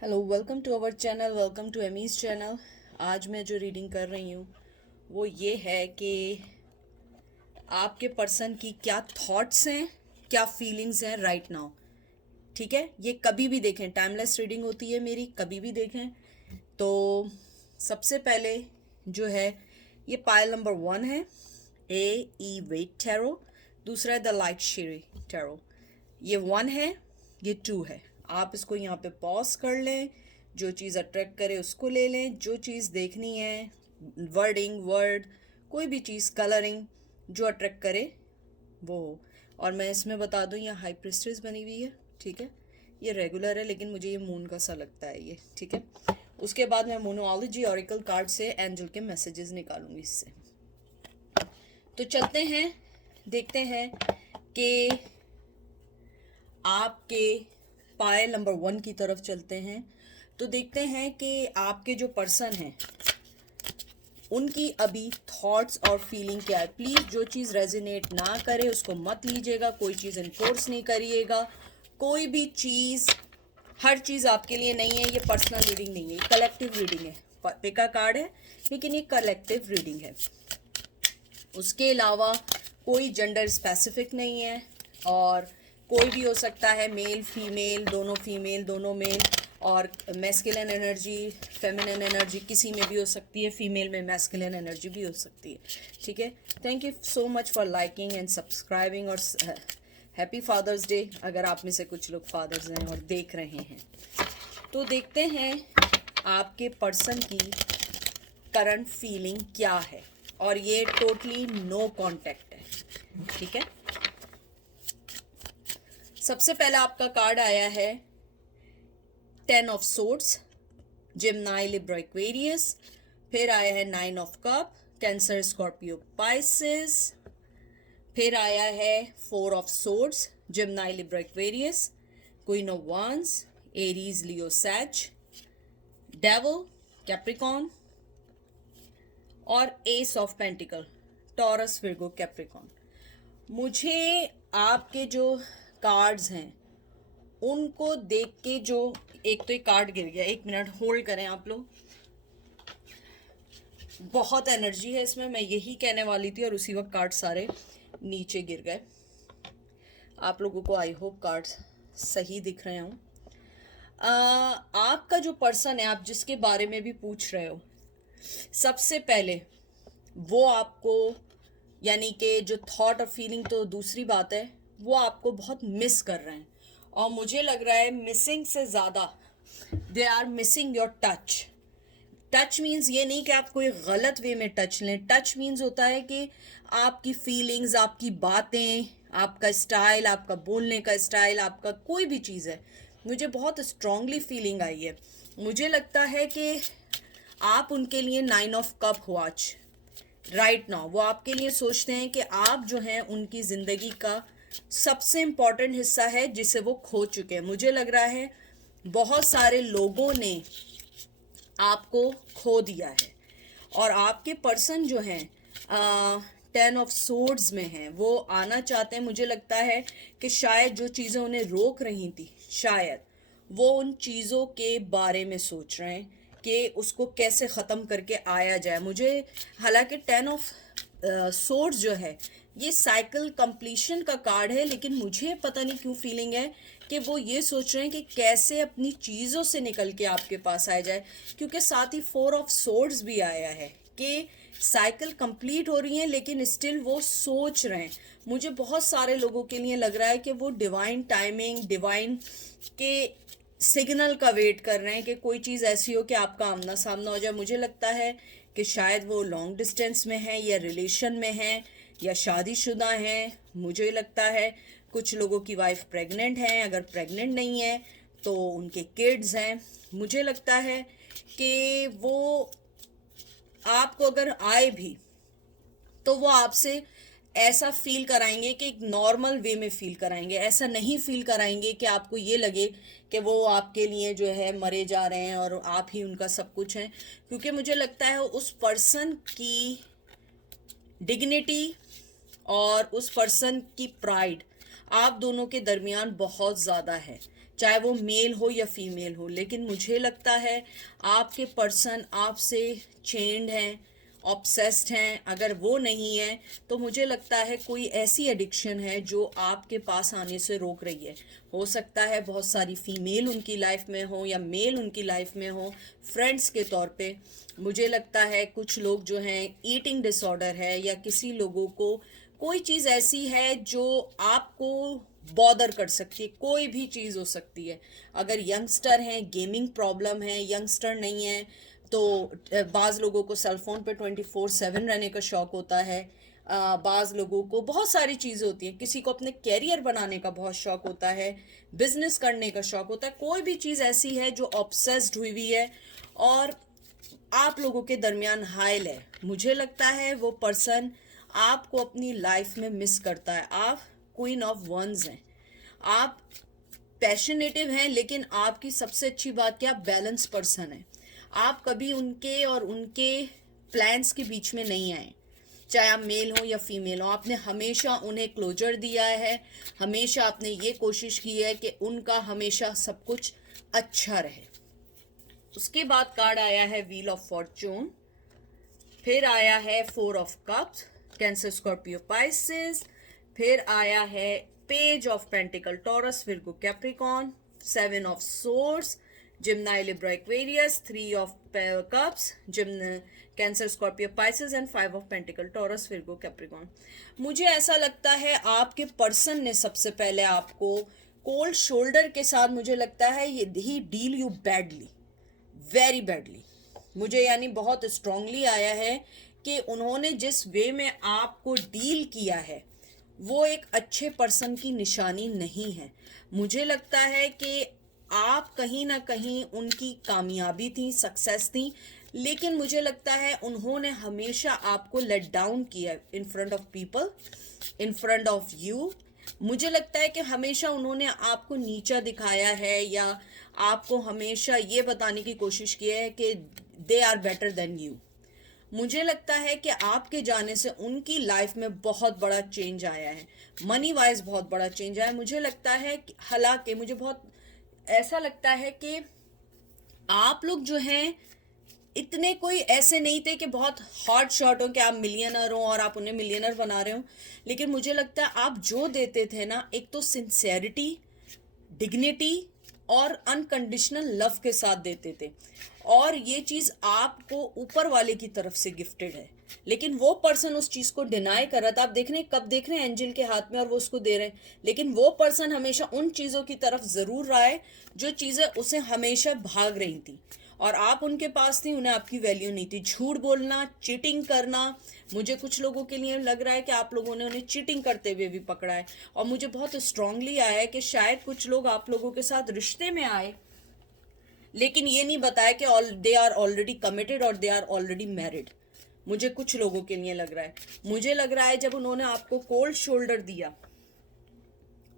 Hello, welcome to our channel, welcome to Amy's channel. आज मैं जो रीडिंग कर रही हूँ वो ये है कि आपके पर्सन की क्या थॉट्स हैं, क्या फीलिंग्स हैं राइट नाउ। ठीक है, ये कभी भी देखें, टाइमलेस रीडिंग होती है मेरी, कभी भी देखें। तो सबसे पहले जो है ये पाइल नंबर 1 है, ए वेट टैरो। दूसरा है द लाइट शेरी टैरो। ये 1 है, ये 2 है। आप इसको यहाँ पे पॉज कर लें, जो चीज़ अट्रैक्ट करे उसको ले लें, जो चीज़ देखनी है, वर्डिंग, वर्ड, कोई भी चीज़, कलरिंग जो अट्रैक्ट करे वो हो। और मैं इसमें बता दूँ, यहाँ हाई प्रिस्टेस बनी हुई है। ठीक है, ये रेगुलर है लेकिन मुझे ये मून का सा लगता है ये। ठीक है, उसके बाद मैं मोनोलॉजी ऑरिकल कार्ड से एंजल के मैसेजेस निकालूंगी इससे। तो चलते हैं, देखते हैं कि आपके पायल नंबर 1 की तरफ चलते हैं। तो देखते हैं कि आपके जो पर्सन हैं उनकी अभी थॉट्स और फीलिंग क्या है। प्लीज़ जो चीज़ रेजोनेट ना करे उसको मत लीजिएगा, कोई चीज़ इन्फोर्स नहीं करिएगा। कोई भी चीज़, हर चीज़ आपके लिए नहीं है। ये पर्सनल रीडिंग नहीं है, कलेक्टिव रीडिंग है। पिका कार्ड है लेकिन ये कलेक्टिव रीडिंग है। उसके अलावा कोई जेंडर स्पेसिफिक नहीं है और कोई भी हो सकता है, मेल फीमेल दोनों मेल, और मैस्कुलिन एनर्जी फेमिनिन एनर्जी किसी में भी हो सकती है, फीमेल में मैस्कुलिन एनर्जी भी हो सकती है। ठीक है, thank you so much for liking and subscribing और हैप्पी फादर्स डे अगर आप में से कुछ लोग फादर्स हैं और देख रहे हैं। तो देखते हैं आपके पर्सन की करंट फीलिंग क्या है, और ये टोटली नो कांटेक्ट है। ठीक है, सबसे पहला आपका कार्ड आया है 10 of swords, Gemini Libra Aquarius. फिर आया है 9 of cup, Cancer Scorpio Pisces. फिर आया है 4 of swords, Gemini Libra Aquarius, queen of wands, Aries Leo Sag, devil Capricorn, और ace of pentacle Taurus Virgo Capricorn. मुझे आपके जो कार्ड्स हैं उनको देख के जो, एक तो एक कार्ड गिर गया, 1 मिनट होल्ड करें आप लोग। बहुत एनर्जी है इसमें, मैं यही कहने वाली थी और उसी वक्त कार्ड सारे नीचे गिर गए। आप लोगों को आई होप कार्ड सही दिख रहे हों। आपका जो पर्सन है, आप जिसके बारे में भी पूछ रहे हो, सबसे पहले वो आपको, यानी कि जो थॉट और फीलिंग तो दूसरी बात है, वो आपको बहुत मिस कर रहे हैं। और मुझे लग रहा है मिसिंग से ज़्यादा they are missing your touch. Touch means ये नहीं कि आप कोई गलत वे में टच लें। टच मीन्स होता है कि आपकी फीलिंग्स, आपकी बातें, आपका स्टाइल, आपका बोलने का स्टाइल, आपका कोई भी चीज़ है। मुझे बहुत स्ट्रांगली फीलिंग आई है। मुझे लगता है कि आप उनके लिए 9 ऑफ कप हो आज राइट नाउ। वो आपके लिए सोचते हैं कि आप जो हैं उनकी ज़िंदगी का सबसे इम्पॉर्टेंट हिस्सा है जिसे वो खो चुके हैं। मुझे लग रहा है बहुत सारे लोगों ने आपको खो दिया है, और आपके पर्सन जो हैं 10 ऑफ सोर्ड्स में हैं, वो आना चाहते हैं। मुझे लगता है कि शायद जो चीज़ें उन्हें रोक रही थी, शायद वो उन चीज़ों के बारे में सोच रहे हैं कि उसको कैसे ख़त्म करके आया जाए। मुझे हालांकि 10 ऑफ सोर्ड्स जो है ये साइकिल कंप्लीशन का कार्ड है, लेकिन मुझे पता नहीं क्यों फीलिंग है कि वो ये सोच रहे हैं कि कैसे अपनी चीज़ों से निकल के आपके पास आ जाए, क्योंकि साथ ही 4 ऑफ सोर्ड्स भी आया है कि साइकिल कंप्लीट हो रही है लेकिन स्टिल वो सोच रहे हैं। मुझे बहुत सारे लोगों के लिए लग रहा है कि वो डिवाइन टाइमिंग, डिवाइन के सिग्नल का वेट कर रहे हैं कि कोई चीज़ ऐसी हो कि आपका आमना सामना हो जाए। मुझे लगता है कि शायद वो लॉन्ग डिस्टेंस में है, या रिलेशन में है, या शादीशुदा हैं। मुझे लगता है कुछ लोगों की वाइफ प्रेग्नेंट हैं, अगर प्रेग्नेंट नहीं है तो उनके किड्स हैं। मुझे लगता है कि वो आपको अगर आए भी तो वो आपसे ऐसा फील कराएंगे कि एक नॉर्मल वे में फील कराएंगे। ऐसा नहीं फील कराएंगे कि आपको ये लगे कि वो आपके लिए जो है मरे जा रहे हैं और आप ही उनका सब कुछ हैं। क्योंकि मुझे लगता है उस पर्सन की डिग्निटी और उस पर्सन की प्राइड आप दोनों के दरमियान बहुत ज़्यादा है। चाहे वो मेल हो या फीमेल हो। लेकिन मुझे लगता है आपके पर्सन आपसे चेन्ड हैं, ऑब्सेस्ड हैं। अगर वो नहीं है तो मुझे लगता है कोई ऐसी एडिक्शन है जो आपके पास आने से रोक रही है। हो सकता है बहुत सारी फीमेल उनकी लाइफ में हो या मेल उनकी लाइफ में हो, फ्रेंड्स के तौर पे। मुझे लगता है कुछ लोग जो हैं ईटिंग डिसऑर्डर है, या किसी लोगों को कोई चीज़ ऐसी है जो आपको बॉदर कर सकती है। कोई भी चीज़ हो सकती है। अगर यंगस्टर हैं, गेमिंग प्रॉब्लम है, यंगस्टर नहीं है तो बाज़ लोगों को सेलफोन पे 24/7 रहने का शौक़ होता है। बाज़ लोगों को बहुत सारी चीज़ें होती हैं। किसी को अपने कैरियर बनाने का बहुत शौक़ होता है, बिजनेस करने का शौक़ होता है। कोई भी चीज़ ऐसी है जो ऑब्सेस्ड हुई हुई है और आप लोगों के दरमियान हाइल है। मुझे लगता है वो पर्सन आपको अपनी लाइफ में मिस करता है। आप क्वीन ऑफ वंस हैं, आप पैशनेटिव हैं, लेकिन आपकी सबसे अच्छी बात क्या, बैलेंस पर्सन है। आप कभी उनके और उनके प्लान्स के बीच में नहीं आए, चाहे आप मेल हो या फीमेल हो। आपने हमेशा उन्हें क्लोजर दिया है, हमेशा आपने ये कोशिश की है कि उनका हमेशा सब कुछ अच्छा रहे। उसके बाद कार्ड आया है व्हील ऑफ फॉर्चून, फिर आया है 4 of cups, Cancer, Scorpio, Pisces, फिर आया है page of pentacle, Taurus, Virgo, Capricorn, 7 of swords, Gemini, Libra, Aquarius, 3 of cups, Cancer, Scorpio, Pisces and 5 of pentacle, Taurus, Virgo, Capricorn. मुझे ऐसा लगता है आपके पर्सन ने सबसे पहले आपको कोल्ड शोल्डर के साथ, मुझे लगता है ये ही deal you badly, very badly. मुझे यानी बहुत स्ट्रांगली आया है कि उन्होंने जिस वे में आपको डील किया है वो एक अच्छे पर्सन की निशानी नहीं है। मुझे लगता है कि आप कहीं ना कहीं उनकी कामयाबी थी, सक्सेस थी, लेकिन मुझे लगता है उन्होंने हमेशा आपको लेट डाउन किया in front of people, in front of you. मुझे लगता है कि हमेशा उन्होंने आपको नीचा दिखाया है, या आपको हमेशा ये बताने की कोशिश की है कि they are better than you. मुझे लगता है कि आपके जाने से उनकी लाइफ में बहुत बड़ा चेंज आया है, मनी वाइज बहुत बड़ा चेंज आया है। मुझे लगता है हालांकि मुझे बहुत ऐसा लगता है कि आप लोग जो हैं इतने कोई ऐसे नहीं थे कि बहुत हॉट शॉट हो कि आप मिलियनर हो और आप उन्हें मिलियनर बना रहे हो। लेकिन मुझे लगता है आप जो देते थे ना, एक तो सिंसेरिटी, डिग्निटी और अनकंडीशनल लव के साथ देते थे, और ये चीज़ आपको ऊपर वाले की तरफ से गिफ्टेड है। लेकिन वो पर्सन उस चीज़ को डिनाई कर रहा था। आप देख रहे हैं, कब देख रहे हैं एंजल के हाथ में और वो उसको दे रहे हैं, लेकिन वो पर्सन हमेशा उन चीज़ों की तरफ ज़रूर रहा है जो चीज़ें उसे हमेशा भाग रही थी, और आप उनके पास थी, उन्हें आपकी वैल्यू नहीं थी। झूठ बोलना, चीटिंग करना, मुझे कुछ लोगों के लिए लग रहा है कि आप लोगों ने उन्हें चीटिंग करते हुए भी पकड़ा है। और मुझे बहुत स्ट्रांगली आया है कि शायद कुछ लोग आप लोगों के साथ रिश्ते में आए, लेकिन ये नहीं बताया कि दे आर ऑलरेडी कमिटेड और दे आर ऑलरेडी मैरिड। मुझे कुछ लोगों के लिए लग रहा है, मुझे लग रहा है जब उन्होंने आपको कोल्ड शोल्डर दिया,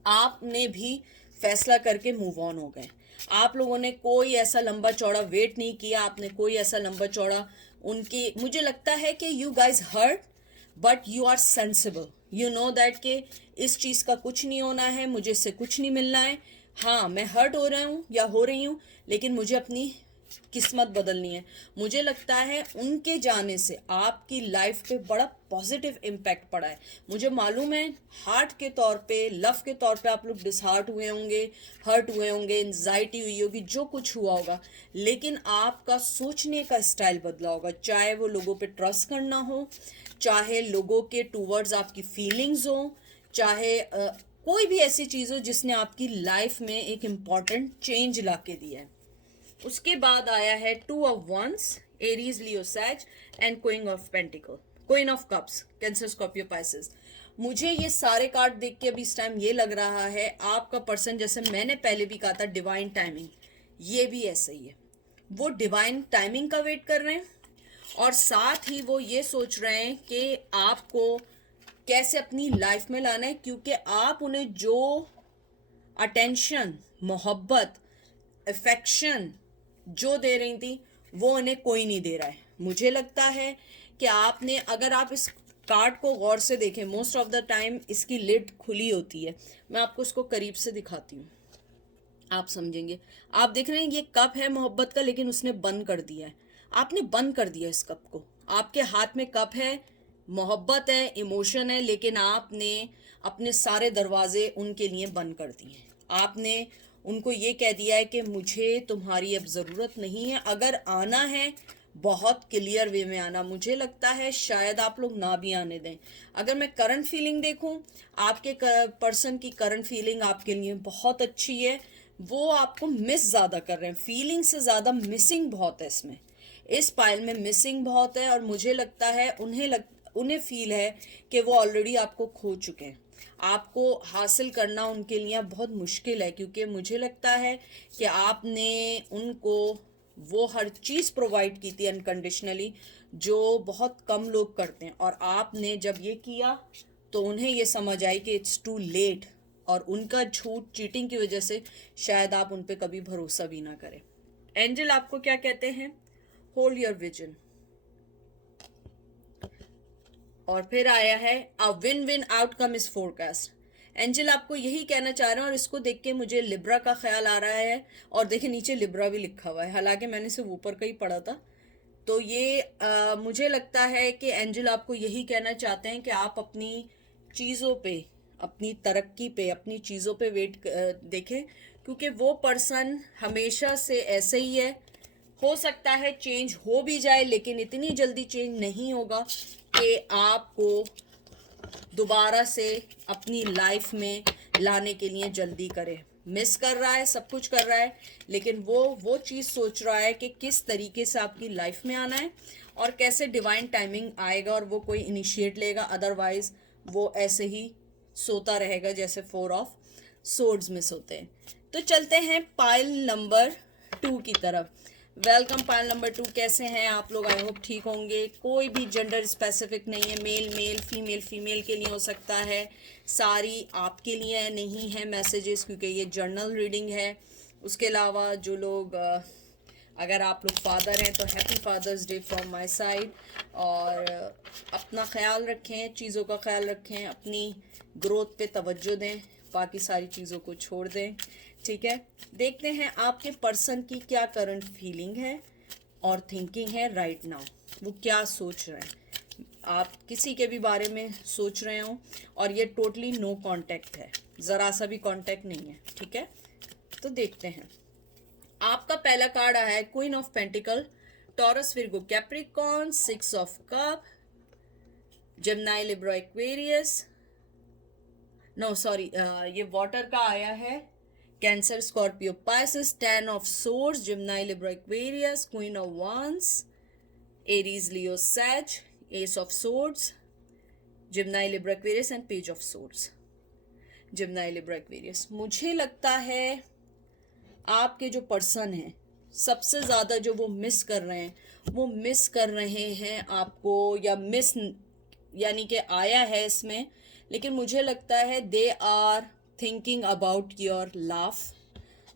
आपने भी फैसला करके मूव ऑन हो गए। आप लोगों ने कोई ऐसा लंबा चौड़ा वेट नहीं किया, आपने कोई ऐसा लंबा चौड़ा उनकी, मुझे लगता है कि you guys hurt but you are sensible, you know that कि इस चीज़ का कुछ नहीं होना है, मुझे इससे कुछ नहीं मिलना है। हाँ, मैं हर्ट हो रहा हूँ या हो रही हूँ, लेकिन मुझे अपनी किस्मत बदलनी है। मुझे लगता है उनके जाने से आपकी लाइफ पे बड़ा पॉजिटिव इम्पैक्ट पड़ा है। मुझे मालूम है हार्ट के तौर पे, लव के तौर पे आप लोग डिसहार्ट हुए होंगे, हर्ट हुए होंगे, एंजाइटी हुई होगी, जो कुछ हुआ होगा, लेकिन आपका सोचने का स्टाइल बदला होगा। चाहे वो लोगों पे ट्रस्ट करना हो, चाहे लोगों के टूवर्ड्स आपकी फीलिंग्स हो, चाहे कोई भी ऐसी चीज़ हो जिसने आपकी लाइफ में एक इम्पॉर्टेंट चेंज ला के दिया है। उसके बाद आया है 2 of once, Aries, Leo, Sag and queen of pentacle, queen of cups, Cancer, Scorpio, Pisces. मुझे ये सारे कार्ड देख के अभी इस टाइम ये लग रहा है आपका पर्सन, जैसे मैंने पहले भी कहा था डिवाइन टाइमिंग, ये भी ऐसा ही है। वो डिवाइन टाइमिंग का वेट कर रहे हैं, और साथ ही वो ये सोच रहे हैं कि आपको कैसे अपनी लाइफ में लाना है, क्योंकि आप उन्हें जो अटेंशन, मोहब्बत, अफेक्शन जो दे रही थी वो उन्हें कोई नहीं दे रहा है। मुझे लगता है कि आपने, अगर आप इस कार्ड को गौर से देखें, मोस्ट ऑफ द टाइम इसकी लिड खुली होती है। मैं आपको इसको करीब से दिखाती हूँ। आप समझेंगे। आप देख रहे हैं ये कप है मोहब्बत का, लेकिन उसने बंद कर दिया है। आपने बंद कर दिया इस कप को। आपके हाथ में कप है, मोहब्बत है, इमोशन है, लेकिन आपने अपने सारे दरवाजे उनके लिए बंद कर दिए हैं। आपने उनको ये कह दिया है कि मुझे तुम्हारी अब ज़रूरत नहीं है। अगर आना है बहुत क्लियर वे में आना। मुझे लगता है शायद आप लोग ना भी आने दें। अगर मैं करंट फीलिंग देखूं, आपके पर्सन की करंट फीलिंग आपके लिए बहुत अच्छी है। वो आपको मिस ज़्यादा कर रहे हैं, फीलिंग से ज़्यादा मिसिंग बहुत है इसमें। इस पाइल में मिसिंग बहुत है, और मुझे लगता है उन्हें फील है कि वो ऑलरेडी आपको खो चुके हैं। आपको हासिल करना उनके लिए बहुत मुश्किल है, क्योंकि मुझे लगता है कि आपने उनको वो हर चीज़ प्रोवाइड की थी अनकंडीशनली, जो बहुत कम लोग करते हैं। और आपने जब ये किया तो उन्हें ये समझ आई कि इट्स टू लेट, और उनका झूठ चीटिंग की वजह से शायद आप उन पे कभी भरोसा भी ना करें। एंजल आपको क्या कहते हैं? Hold your vision. और फिर आया है a win win outcome is forecast. Angel आपको यही कहना चाह रहे हैं, और इसको देख के मुझे लिब्रा का ख्याल आ रहा है। और देखिए नीचे लिब्रा भी लिखा हुआ है, हालांकि मैंने सिर्फ ऊपर का ही पढ़ा था। तो ये मुझे लगता है कि एंजल आपको यही कहना चाहते हैं कि आप अपनी चीज़ों पे, अपनी तरक्की पे, अपनी चीज़ों पे वेट देखें, क्योंकि वो पर्सन हमेशा से ऐसे ही है। हो सकता है चेंज हो भी जाए, लेकिन इतनी जल्दी चेंज नहीं होगा कि आपको दोबारा से अपनी लाइफ में लाने के लिए जल्दी करे। मिस कर रहा है, सब कुछ कर रहा है, लेकिन वो चीज़ सोच रहा है कि किस तरीके से आपकी लाइफ में आना है और कैसे डिवाइन टाइमिंग आएगा और वो कोई इनिशिएट लेगा। अदरवाइज वो ऐसे ही सोता रहेगा जैसे 4 ऑफ सोर्ड्स में सोते हैं। तो चलते हैं पाइल नंबर 2 की तरफ। वेलकम पाइल नंबर 2, कैसे हैं आप लोग? आई होप ठीक होंगे। कोई भी जेंडर स्पेसिफिक नहीं है, मेल मेल, फीमेल फीमेल के लिए हो सकता है, सारी आपके लिए नहीं है मैसेजेस, क्योंकि ये जर्नल रीडिंग है। उसके अलावा जो लोग अगर आप लोग फादर हैं तो happy father's day from my side. और अपना ख्याल रखें, चीज़ों का ख्याल रखें, अपनी ग्रोथ पे तवज्जो दें, बाकी सारी चीज़ों को छोड़ दें। ठीक है, देखते हैं आपके पर्सन की क्या करंट फीलिंग है और थिंकिंग है राइट नाउ। वो क्या सोच रहे हैं, आप किसी के भी बारे में सोच रहे हो, और ये टोटली नो कांटेक्ट है, ज़रा सा भी कांटेक्ट नहीं है। ठीक है, तो देखते हैं। आपका पहला कार्ड आया है queen of pentacle, Taurus Virgo Capricorn, 6 of cup, Gemini Libra Aquarius, no sorry, ये वाटर का आया है, Cancer Scorpio Pisces, 10 of swords, Gemini Libra Aquarius, queen of wands, Aries Leo Sag, ace of swords, Gemini Libra Aquarius and page of swords. Gemini Libra Aquarius, मुझे लगता है आपके जो person हैं सबसे ज़्यादा जो वो मिस कर रहे हैं, वो मिस कर रहे हैं आपको, या मिस यानी कि आया है इसमें, लेकिन मुझे लगता है they are thinking about your laugh,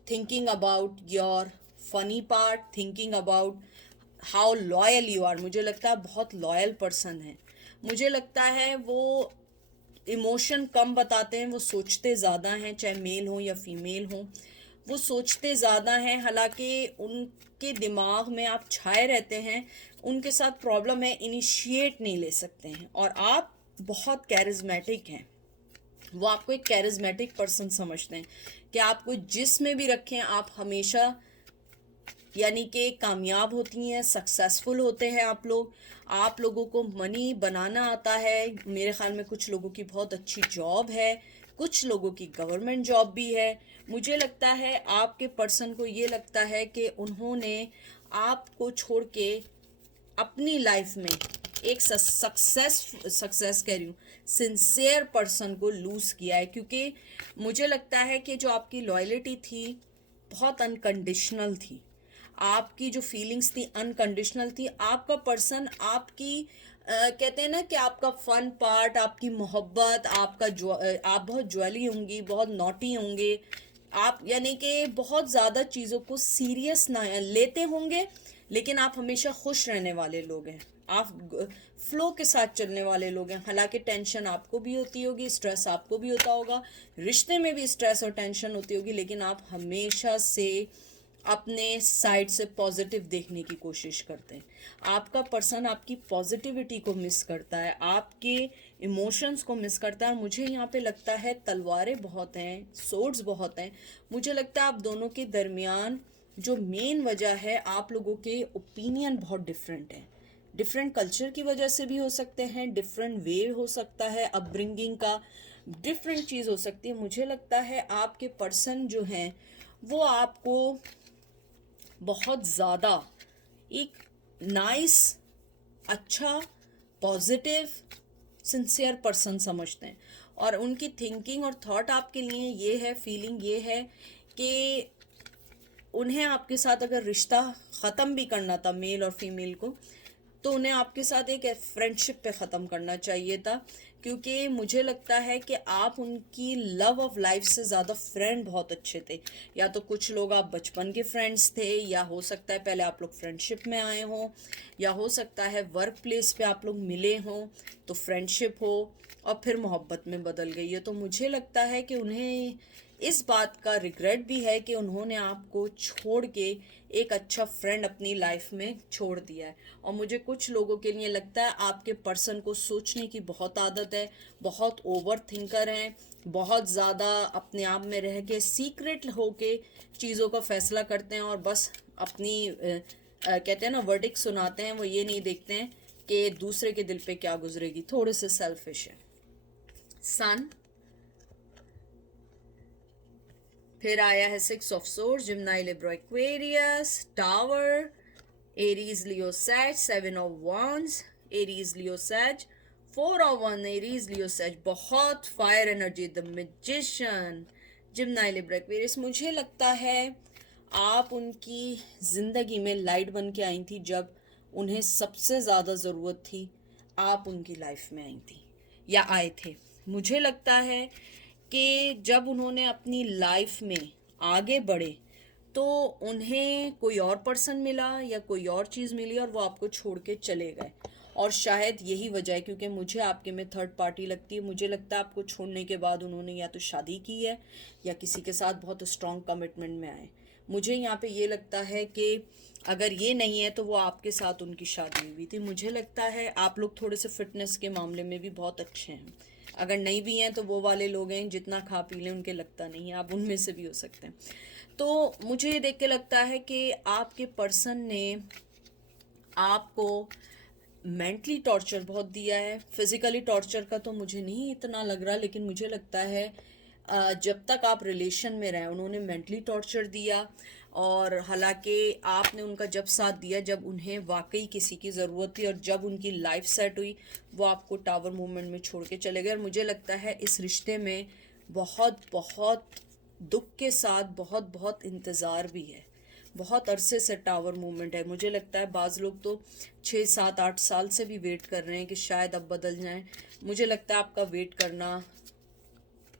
thinking about your funny part, thinking about how loyal you are. मुझे लगता है बहुत लॉयल पर्सन है। मुझे लगता है वो इमोशन कम बताते हैं, वो सोचते ज़्यादा हैं, चाहे मेल हो या फीमेल हो, वो सोचते ज़्यादा हैं। हालांकि उनके दिमाग में आप छाए रहते हैं, उनके साथ प्रॉब्लम है, इनिशिएट नहीं ले सकते हैं। और आप बहुत कैरिज्मेटिक हैं, वो आपको एक कैरिज्मेटिक पर्सन समझते हैं कि आपको जिस में भी रखें आप हमेशा यानी कि कामयाब होती हैं, सक्सेसफुल होते हैं आप लोग। आप लोगों को मनी बनाना आता है। मेरे ख्याल में कुछ लोगों की बहुत अच्छी जॉब है, कुछ लोगों की गवर्नमेंट जॉब भी है। मुझे लगता है आपके पर्सन को ये लगता है कि उन्होंने आपको छोड़ के अपनी लाइफ में एक सक्सेस कह रही हूँ, सिंसियर पर्सन को लूज़ किया है। क्योंकि मुझे लगता है कि जो आपकी लॉयल्टी थी बहुत अनकंडीशनल थी, आपकी जो फीलिंग्स थी अनकंडीशनल थी। आपका पर्सन आपकी कहते हैं ना कि आपका फन पार्ट, आपकी मोहब्बत, आपका आप बहुत ज्वेली होंगी, बहुत नॉटी होंगे आप, यानी कि बहुत ज़्यादा चीज़ों को सीरियस ना लेते होंगे, लेकिन आप हमेशा खुश रहने वाले लोग हैं। आप फ्लो के साथ चलने वाले लोग हैं। हालांकि टेंशन आपको भी होती होगी, स्ट्रेस आपको भी होता होगा, रिश्ते में भी स्ट्रेस और टेंशन होती होगी, लेकिन आप हमेशा से अपने साइड से पॉजिटिव देखने की कोशिश करते हैं। आपका पर्सन आपकी पॉजिटिविटी को मिस करता है, आपके इमोशंस को मिस करता है। और मुझे यहाँ पे लगता है तलवारें बहुत हैं, सोर्ड्स बहुत हैं। मुझे लगता है आप दोनों के दरमियान जो मेन वजह है, आप लोगों के ओपिनियन बहुत डिफरेंट हैं। डिफरेंट कल्चर की वजह से भी हो सकते हैं, डिफरेंट वे हो सकता है, अपब्रिंगिंग का डिफरेंट चीज़ हो सकती है। मुझे लगता है आपके पर्सन जो हैं वो आपको बहुत ज़्यादा एक नाइस, अच्छा, पॉजिटिव, सिंसियर पर्सन समझते हैं। और उनकी थिंकिंग और थॉट आपके लिए ये है, फीलिंग ये है कि उन्हें आपके साथ अगर रिश्ता ख़त्म भी करना था, मेल और फीमेल को, तो उन्हें आपके साथ एक फ्रेंडशिप पे ख़त्म करना चाहिए था। क्योंकि मुझे लगता है कि आप उनकी लव ऑफ लाइफ से ज़्यादा फ्रेंड बहुत अच्छे थे। या तो कुछ लोग आप बचपन के फ्रेंड्स थे, या हो सकता है पहले आप लोग फ्रेंडशिप में आए हों, या हो सकता है वर्क प्लेस पे आप लोग मिले हों तो फ्रेंडशिप हो और फिर मोहब्बत में बदल गई है। तो मुझे लगता है कि उन्हें इस बात का रिग्रेट भी है कि उन्होंने आपको छोड़ के एक अच्छा फ्रेंड अपनी लाइफ में छोड़ दिया है। और मुझे कुछ लोगों के लिए लगता है आपके पर्सन को सोचने की बहुत आदत है, बहुत ओवर थिंकर हैं, बहुत ज़्यादा अपने आप में रह के सीक्रेट होके चीज़ों का फैसला करते हैं, और बस अपनी कहते हैं ना वर्डिक्ट सुनाते हैं। वो ये नहीं देखते हैं कि दूसरे के दिल पे क्या गुजरेगी। थोड़े से सेल्फिश है। सन, फिर आया है 6 of swords, Gemini, Libra, Aquarius, tower, Aries, Leo, Sag, 7 of wands, Aries, Leo, सैज, 4 of one, Aries, Leo, Sag. बहुत fire energy, the magician, Gemini, Libra, Aquarius. मुझे लगता है आप उनकी ज़िंदगी में लाइट बन के आई थी जब उन्हें सबसे ज़्यादा ज़रूरत थी। आप उनकी लाइफ में आई थी या आए थे। मुझे लगता है कि जब उन्होंने अपनी लाइफ में आगे बढ़े तो उन्हें कोई और पर्सन मिला या कोई और चीज़ मिली और वो आपको छोड़ के चले गए। और शायद यही वजह है, क्योंकि मुझे आपके में थर्ड पार्टी लगती है। मुझे लगता है आपको छोड़ने के बाद उन्होंने या तो शादी की है या किसी के साथ बहुत स्ट्रॉन्ग कमिटमेंट में आए। मुझे यहाँ पे ये लगता है कि अगर ये नहीं है तो वो आपके साथ उनकी शादी हुई थी। मुझे लगता है आप लोग थोड़े से फिटनेस के मामले में भी बहुत अच्छे हैं। अगर नहीं भी हैं तो वो वाले लोग हैं जितना खा पी लें उनके लगता नहीं है, आप उनमें से भी हो सकते हैं। तो मुझे ये देख के लगता है कि आपके पर्सन ने आपको मेंटली टॉर्चर बहुत दिया है। फिज़िकली टॉर्चर का तो मुझे नहीं इतना लग रहा, लेकिन मुझे लगता है जब तक आप रिलेशन में रहे उन्होंने मेंटली टॉर्चर दिया। और हालांकि आपने उनका जब साथ दिया जब उन्हें वाकई किसी की ज़रूरत थी, और जब उनकी लाइफ सेट हुई वो आपको टावर मूवमेंट में छोड़ के चले गए। और मुझे लगता है इस रिश्ते में बहुत बहुत दुख के साथ बहुत बहुत इंतज़ार भी है। बहुत अरसे से टावर मूवमेंट है। मुझे लगता है बाज़ लोग तो 6 7 8 साल से भी वेट कर रहे हैं कि शायद अब बदल जाएं। मुझे लगता है आपका वेट करना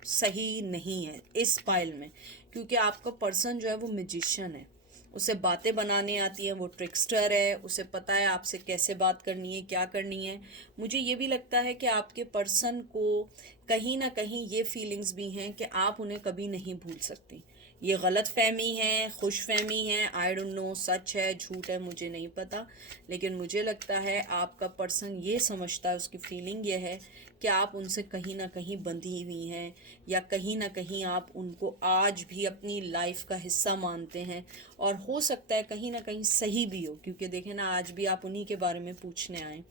सही नहीं है इस पाइल में, क्योंकि आपका पर्सन जो है वो मैजिशियन है। उसे बातें बनाने आती हैं, वो ट्रिक्स्टर है, उसे पता है आपसे कैसे बात करनी है, क्या करनी है। मुझे ये भी लगता है कि आपके पर्सन को कहीं ना कहीं ये फीलिंग्स भी हैं कि आप उन्हें कभी नहीं भूल सकती। ये गलत फहमी है, खुश फहमी है, आई डोंट नो, सच है झूठ है मुझे नहीं पता, लेकिन मुझे लगता है आपका पर्सन ये समझता है, उसकी फीलिंग ये है कि आप उनसे कहीं ना कहीं बंधी हुई हैं, या कहीं ना कहीं आप उनको आज भी अपनी लाइफ का हिस्सा मानते हैं। और हो सकता है कहीं ना कहीं सही भी हो, क्योंकि देखें ना आज भी आप उन्हीं के बारे में पूछने आए।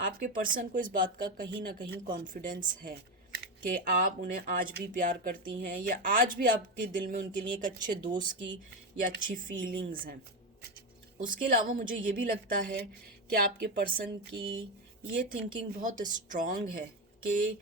आपके पर्सन को इस बात का कहीं ना कहीं कॉन्फिडेंस है कि आप उन्हें आज भी प्यार करती हैं, या आज भी आपके दिल में उनके लिए एक अच्छे दोस्त की या अच्छी फीलिंग्स हैं। उसके अलावा मुझे ये भी लगता है कि आपके पर्सन की ये थिंकिंग बहुत स्ट्रॉन्ग है कि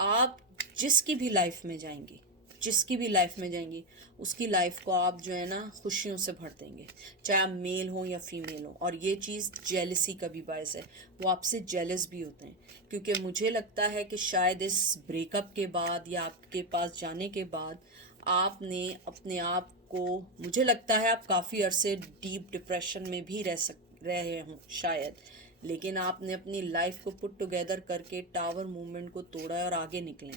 आप जिसकी भी लाइफ में जाएंगी, जिसकी भी लाइफ में जाएंगी उसकी लाइफ को आप जो है ना खुशियों से भर देंगे, चाहे आप मेल हो या फीमेल हो। और ये चीज़ जेलसी का भी बायस है, वो आपसे जेलस भी होते हैं। क्योंकि मुझे लगता है कि शायद इस ब्रेकअप के बाद या आपके पास जाने के बाद आपने अपने आप को, मुझे लगता है आप काफ़ी अरसे डीप डिप्रेशन में भी रहे हों शायद, लेकिन आपने अपनी लाइफ को पुट टुगेदर करके टावर मूवमेंट को तोड़ा है और आगे निकले।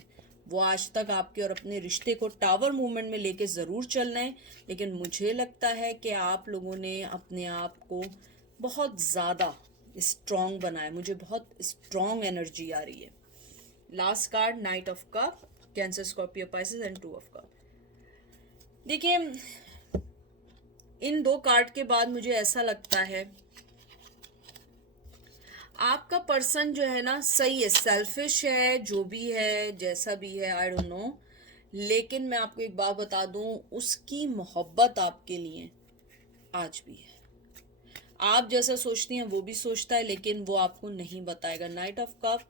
वो आज तक आपके और अपने रिश्ते को टावर मूवमेंट में लेके ज़रूर चल रहे हैं, लेकिन मुझे लगता है कि आप लोगों ने अपने आप को बहुत ज़्यादा स्ट्रॉन्ग बनाया। मुझे बहुत स्ट्रॉन्ग एनर्जी आ रही है। Last card, night of cup, Cancer, Scorpio, Pisces and two of cup. देखिए, इन दो कार्ड के बाद मुझे ऐसा लगता है आपका पर्सन जो है ना सही है, सेल्फिश है, जो भी है, जैसा भी है, आई डोंट नो, लेकिन मैं आपको एक बात बता दूं, उसकी मोहब्बत आपके लिए आज भी है। आप जैसा सोचती हैं वो भी सोचता है, लेकिन वो आपको नहीं बताएगा। नाइट ऑफ कप,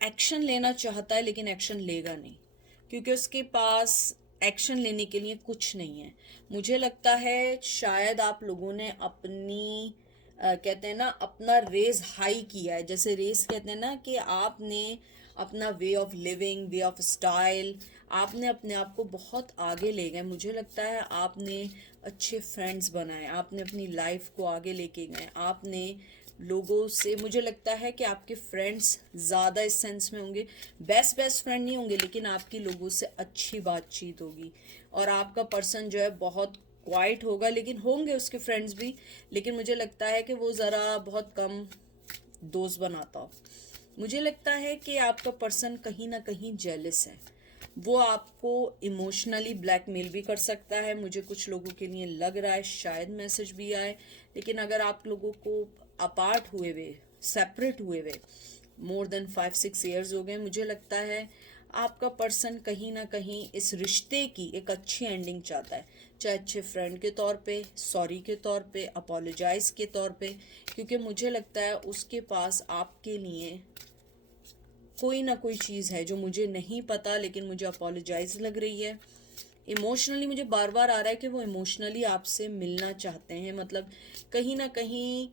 एक्शन लेना चाहता है लेकिन एक्शन लेगा नहीं, क्योंकि उसके पास एक्शन लेने के लिए कुछ नहीं है। मुझे लगता है शायद आप लोगों ने अपनी कहते हैं ना अपना रेस हाई किया है। जैसे रेस कहते हैं ना कि आपने अपना way of living, way of style, आपने अपने आप को बहुत आगे ले गए। मुझे लगता है आपने अच्छे फ्रेंड्स बनाए, आपने अपनी लाइफ को आगे लेके गए, आपने लोगों से, मुझे लगता है कि आपके फ्रेंड्स ज़्यादा इस सेंस में होंगे, बेस्ट फ्रेंड नहीं होंगे, लेकिन आपकी लोगों से अच्छी बातचीत होगी। और आपका पर्सन जो है बहुत क्वाइट होगा, लेकिन होंगे उसके फ्रेंड्स भी, लेकिन मुझे लगता है कि वो ज़रा बहुत कम दोस्त बनाता हो। मुझे लगता है कि आपका पर्सन कहीं ना कहीं जेलस है। वो आपको इमोशनली ब्लैकमेल भी कर सकता है। मुझे कुछ लोगों के लिए लग रहा है शायद मैसेज भी आए, लेकिन अगर आप लोगों को अपार्ट हुए हुए, सेपरेट हुए हुए मोर देन 5-6 ईयर्स हो गए, मुझे लगता है आपका पर्सन कहीं ना कहीं इस रिश्ते की एक अच्छी एंडिंग चाहता है, चाहे अच्छे फ्रेंड के तौर पे, सॉरी के तौर पे, अपोलोजाइज के तौर पे, क्योंकि मुझे लगता है उसके पास आपके लिए कोई ना कोई चीज़ है जो मुझे नहीं पता, लेकिन मुझे अपोलोजाइज लग रही है। इमोशनली मुझे बार बार आ रहा है कि वो इमोशनली आपसे मिलना चाहते हैं। मतलब कहीं ना कहीं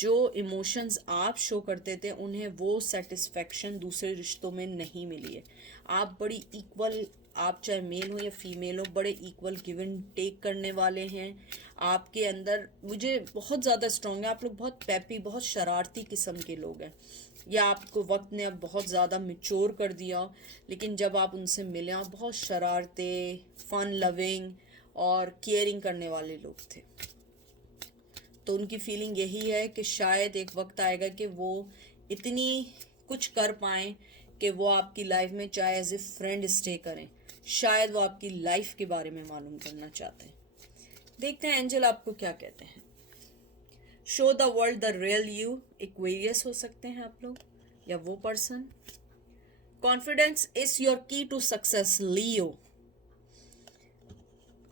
जो इमोशंस आप शो करते थे उन्हें वो सेटिस्फेक्शन दूसरे रिश्तों में नहीं मिली है। आप बड़ी इक्वल, आप चाहे मेल हो या फीमेल हो, बड़े इक्वल गिव एंड टेक करने वाले हैं। आपके अंदर मुझे बहुत ज़्यादा स्ट्रॉन्ग है। आप लोग बहुत पैपी, बहुत शरारती किस्म के लोग हैं, या आपको वक्त ने अब बहुत ज़्यादा मिच्योर कर दिया, लेकिन जब आप उनसे मिले आप बहुत शरारते, फन लविंग और केयरिंग करने वाले लोग थे। तो उनकी फीलिंग यही है कि शायद एक वक्त आएगा कि वो इतनी कुछ कर पाएँ कि वो आपकी लाइफ में चाहे एज ए फ्रेंड स्टे करें, शायद वो आपकी लाइफ के बारे में मालूम करना चाहते हैं। देखते हैं एंजल आपको क्या कहते हैं। Show the world the real you, Aquarius हो सकते हैं आप लोग या वो पर्सन। कॉन्फिडेंस इज योर की टू सक्सेस, लियो।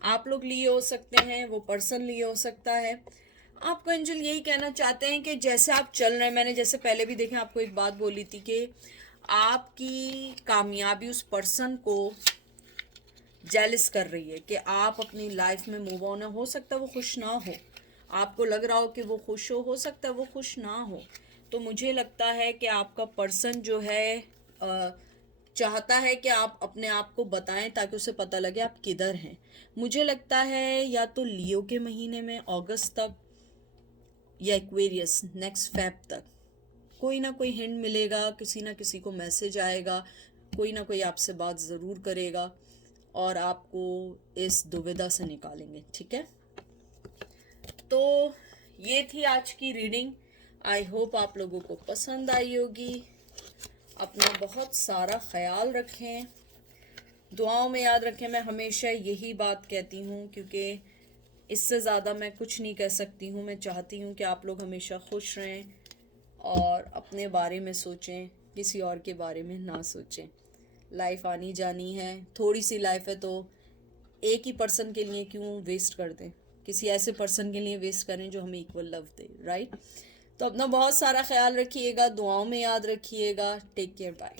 आप लोग लिए हो सकते हैं, वो पर्सन लिए हो सकता है। आपको एंजल यही कहना चाहते हैं कि जैसे आप चल रहे हैं, मैंने जैसे पहले भी देखें आपको एक बात बोली थी कि आपकी कामयाबी उस पर्सन को जेलस कर रही है कि आप अपनी लाइफ में मूव ऑन हो सकता है वो खुश ना हो, आपको लग रहा हो कि वो खुश हो सकता है वो खुश ना हो। तो मुझे लगता है कि आपका पर्सन जो है चाहता है कि आप अपने आप को बताएं ताकि उसे पता लगे आप किधर हैं। मुझे लगता है या तो लियो के महीने में अगस्त तक या एक्वेरियस नेक्स्ट फेब तक कोई ना कोई हिंट मिलेगा, किसी ना किसी को मैसेज आएगा, कोई ना कोई आपसे बात ज़रूर करेगा और आपको इस दुविधा से निकालेंगे। ठीक है, तो ये थी आज की रीडिंग। आई होप आप लोगों को पसंद आई होगी। अपना बहुत सारा ख्याल रखें, दुआओं में याद रखें। मैं हमेशा यही बात कहती हूँ क्योंकि इससे ज़्यादा मैं कुछ नहीं कह सकती हूँ। मैं चाहती हूँ कि आप लोग हमेशा खुश रहें और अपने बारे में सोचें, किसी और के बारे में ना सोचें। लाइफ आनी जानी है, थोड़ी सी लाइफ है, तो एक ही पर्सन के लिए क्यों वेस्ट कर दें, किसी ऐसे पर्सन के लिए वेस्ट करें जो हमें इक्वल लव दे, राइट। तो अपना बहुत सारा ख्याल रखिएगा, दुआओं में याद रखिएगा। Take care, bye.